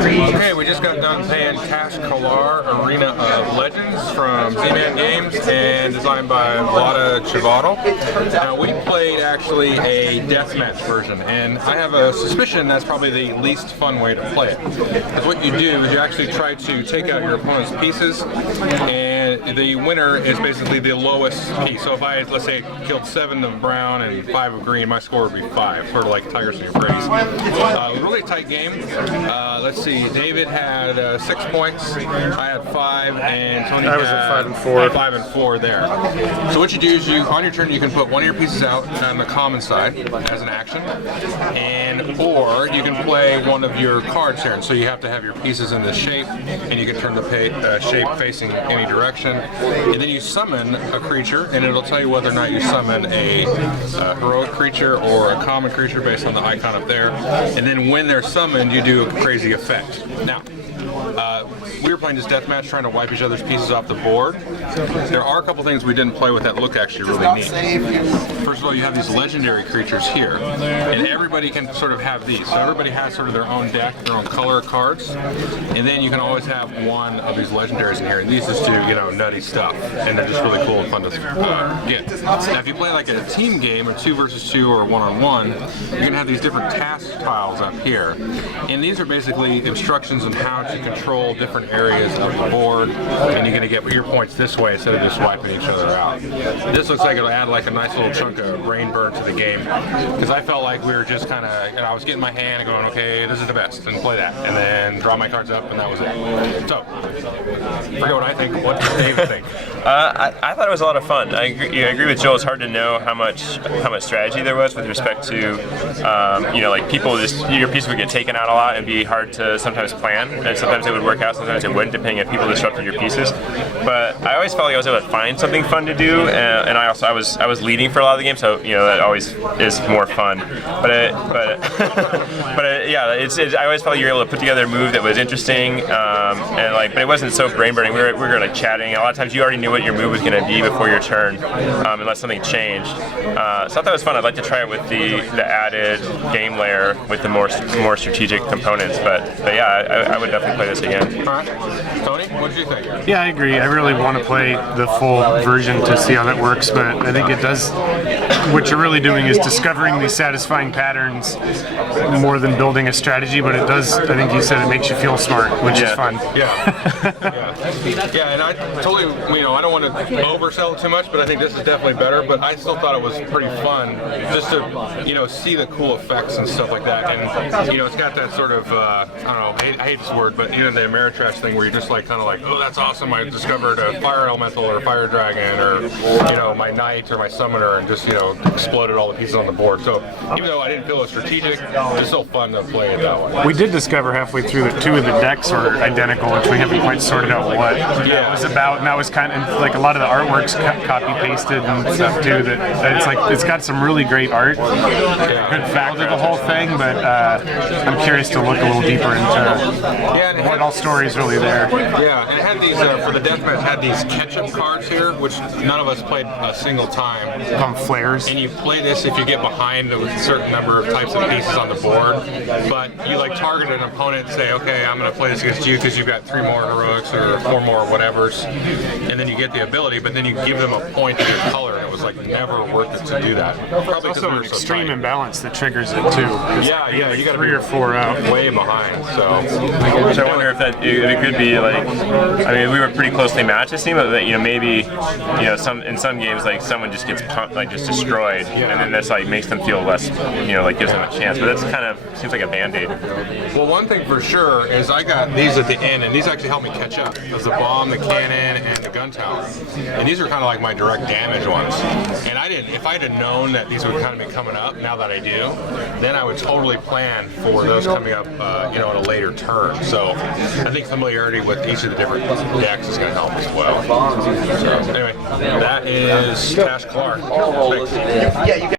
Okay, we just got done playing Tash-Kalar Arena of Legends from Z-Man Games and designed by Vlada Chivato. Now we played actually a deathmatch version, and I have a suspicion that's probably the least fun way to play it. Because what you do is you actually try to take out your opponent's pieces, and the winner is basically the lowest piece. So if I, let's say, killed 7 of brown and 5 of green, my score would be 5, sort of like Tigers and Freddy's. Really tight game. Let's see, David had 6 points, I had 5, and Tony I was had at 5 and 4. 5 and 4 there. So what you do is on your turn you can put one of your pieces out on the common side as an action, or you can play one of your cards here, and so you have to have your pieces in this shape, and you can turn the shape facing any direction, and then you summon a creature, and it'll tell you whether or not you summon a heroic creature or a common creature based on the icon up there, and then when they're summoned you do a crazy effect. Now, we were playing this deathmatch trying to wipe each other's pieces off the board. There are a couple things we didn't play with that look actually really neat. First of all, you have these legendary creatures here, and everybody can sort of have these. So everybody has sort of their own deck, their own color of cards, and then you can always have one of these legendaries in here, and these just do, you know, nutty stuff, and they're just really cool and fun to get. Now, if you play like a team game, a 2 versus 2 or a 1-on-1, you're gonna have these different task tiles up here, and these are basically instructions on how to control different areas of the board, and you're going to get your points this way instead of just wiping each other out. This looks like it'll add like a nice little chunk of brain burn to the game, because I felt like we were just kind of, I was getting my hand and going, okay, this is the best, and play that, and then draw my cards up, and that was it. So, forget what I think. What does David think? I thought it was a lot of fun. I agree with Joel. It's hard to know how much strategy there was with respect to, you know, like your piece would get taken out a lot and be hard to sometimes plan, and sometimes it would work out, sometimes it wouldn't, depending if people disrupted your pieces. But I always felt like I was able to find something fun to do, and I was leading for a lot of the game, so you know that always is more fun. Yeah, I always felt like you were able to put together a move that was interesting, but it wasn't so brain burning. We were like chatting. A lot of times you already knew what your move was going to be before your turn, unless something changed. So I thought that was fun. I'd like to try it with the added game layer with the more strategic components. But yeah, I would definitely play this again. All right. Tony, what did you think? Yeah, I agree. I really want to play the full version to see how that works, but I think it does. What you're really doing is discovering these satisfying patterns more than building a strategy, but it does, I think you said, it makes you feel smart, which is fun. Yeah, and I totally, you know, I don't want to oversell it too much, but I think this is definitely better, but I still thought it was pretty fun just to, you know, see the cool effects and stuff like that, and, you know, it's got that sort of, I don't know, I hate this word, but, you know, the Ameritrash thing where you're just like, kind of like, oh, that's awesome, I discovered a fire elemental or a fire dragon or, you know, my knight or my summoner, and just, you know, exploded all the pieces on the board. So even though I didn't feel it was strategic, it was still fun to play it that way. We did discover halfway through that 2 of the decks are identical, which we haven't quite sorted out what that was about, and that was kind of like a lot of the artwork's copy-pasted and stuff too, that it's like, it's got some really great art, good factor the whole thing, but I'm curious to look a little deeper into what all story is really there. Yeah, and it had these, for the deathmatch, had these ketchup cards here, which none of us played a single time. Called flares. And you play this if you get behind a certain number of types of pieces on the board, but you like target an opponent and say, okay, I'm going to play this against you because you've got 3 more heroics or 4 more whatevers, and then you get the ability, but then you give them a point to get color, and it was like never worth it to do that. Probably It's also an extreme imbalance that triggers it too. Yeah, you got 3 or 4 out. way behind. So, which I wonder if that it could be like, I mean, we were pretty closely matched. It seemed that, you know, maybe, you know, in some games like someone just gets like just destroyed, and then this like makes them feel less, you know, like gives them a chance. But that's kind of seems like a band-aid. Well, one thing for sure is I got these at the end, and these actually helped me catch up. There's the bomb, the cannon, and the gun tower, and these are kind of like my direct damage ones. And if I had known that these would kind of be coming up, now that I do, then I would totally plan for those coming up, you know, in a later turn. So I think familiarity with each of the different decks is going to help as well. So anyway, that is Tash-Kalar. Thanks.